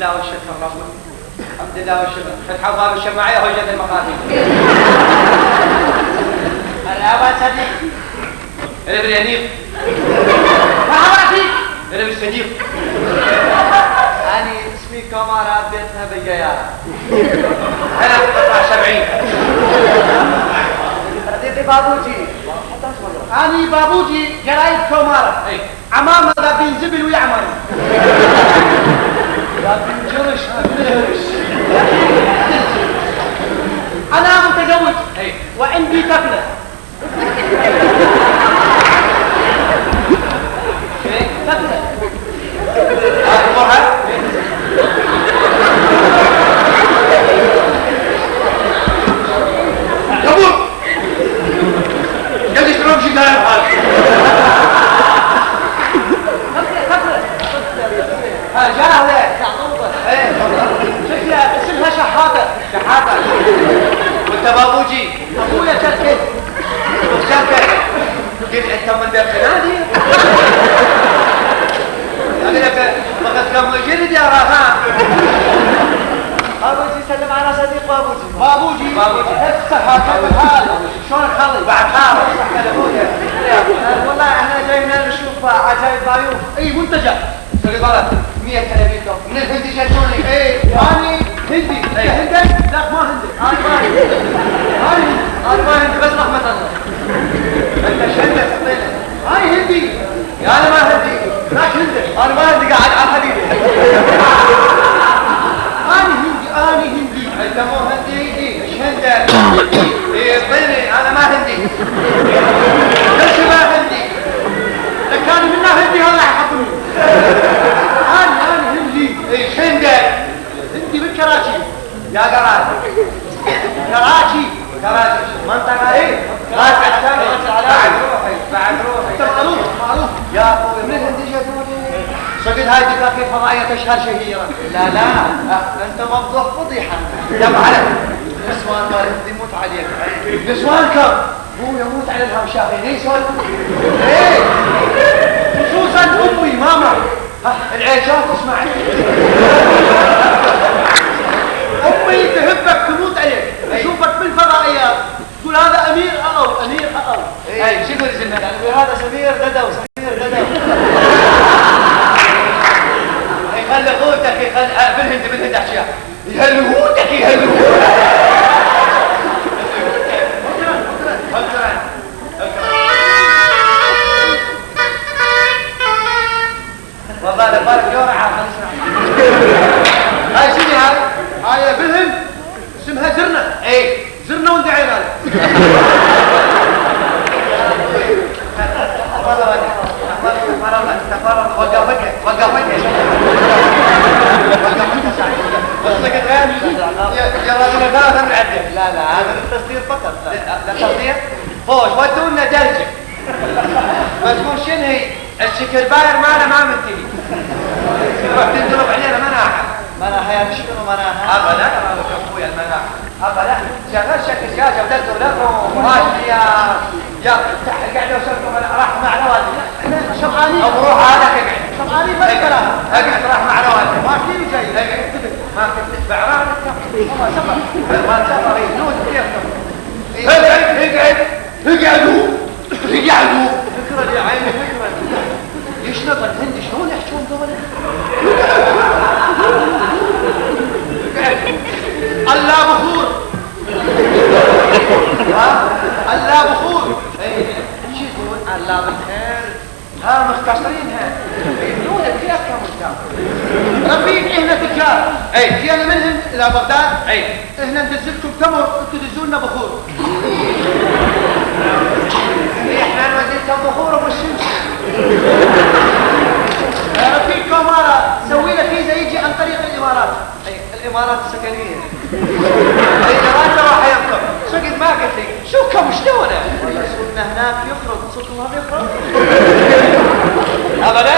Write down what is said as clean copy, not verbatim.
لله والشكر ربنا. الحمد لله والشكر. فتحوا باب الشماعية وجد المخافي. الأبا صديق. أنا بالينيق. مرحبا فيك. أنا بالصديق. أنا اسمي كمارة بيتنا بالجيارة. أنا قطع 70. رديتي بابوجي. أنا بابوجي جرايد كمارة. عمام هذا بينزبل ويعمر. لا بينجرش بينهرش. أنا متزوج وعندي طفلة. طفلة. كبور. قد يشترون شيء داير هذا. جاهلة تعطوبة. شكلها اسمها شحاتة. شحاتة. وانت بابوجي. أبويا شركة. شركة. قلت انت من ذا الخنادي. اقول لك فقط كم جلد يا راها. بابوجي سلم على صديق بابوجي. بابوجي. الصحة كيف الحال؟ شلون الخلي؟ بعد حارة. والله احنا جايين نشوف عجائب ضيوف. اي منتجع. سوري غلط. 100 كلابيكم. من الهند جاتوني. ايه اني هندي. هندي؟ لا ما هندي. انا ما هندي بس رحمة الله. انت شهندة سطينة. هاي هندي. يا انا ما هندي. ذاك هندي. انا ما هندي قاعد على الحديد. انا هندي. انت مو هندي. ايش هندة؟ ايه طيني انا ما هندي. ليش ما هندي؟ لك كان منا هندي هذا يحبني. انا هندي. ايش هندة؟ هندي من كراتشي. يا قراتي. كراتشي. كراتي. منطقة ايه؟ بعد روحي. انت معروف. يا اخوي من الهند جاتوني. صدق هاي دكاكين فضائية تشهر شهيرة. لا انت مفضوح فضيحة. دم عليك. نسوان والهندي يموت عليك. نسوانكم هو يموت على الهمشاهين. ايش ايه خصوصا امي ماما. العيشات اسمع. امي تهبك تموت عليك. اشوفك بالفضائيات تقول هذا امير امير اي شو يقول الجنة؟ يعني هذا سمير ددو. يخلي قوتك بالهند اشياء. يهلوتك. والله لبارك جورة عارفة نسمع. هاي شنو هاي بالهند اسمها زرنة. اي زرنة وندي عين هذا. وقفتك وصلت غير يا راجل ثلاثة نعدل. لا هذا للتصدير فقط. لا تصديق فوش ودونا درجة ما تقول شنو هي الشكل باير ماله ما منتهي. تروح تنضرب علينا مناحة يعني شنو مناحة؟ ابدا انا اخويا المناحة ابدا شغل شكل شاشة ودلتوا لكم ماشي يا قاعد اوصلكم راح مع رواتب. احنا شبعانين. او روح هذا اقعد شبعانين ما يقرأ. اقعد راح مع رواتب. ما كثير جاي. ما كنت بعران والله سفر. ما سفر يجنود كيف اقعدوا فكرة يا عيني فكرة. يشنط الهند شلون يحجون دولة؟ الله بخور. الله بخور. شو يقول الله بالخير. ها مختصرين ها يبنون كيف كم رفيق احنا تجار. جينا منهم الى بغداد. احنا ندزلكم تمر انتم تدزوا لنا بخور. احنا نوديكم بخور وبالشمس. رفيق كمارة سوي له فيزا يجي عن طريق الامارات. الامارات السكنيه. الامارات راح ينطق شقد ما قلت لي شوكم شلونه والله سوقنا هناك يخرج صوتهم ما بيخرج. ابدا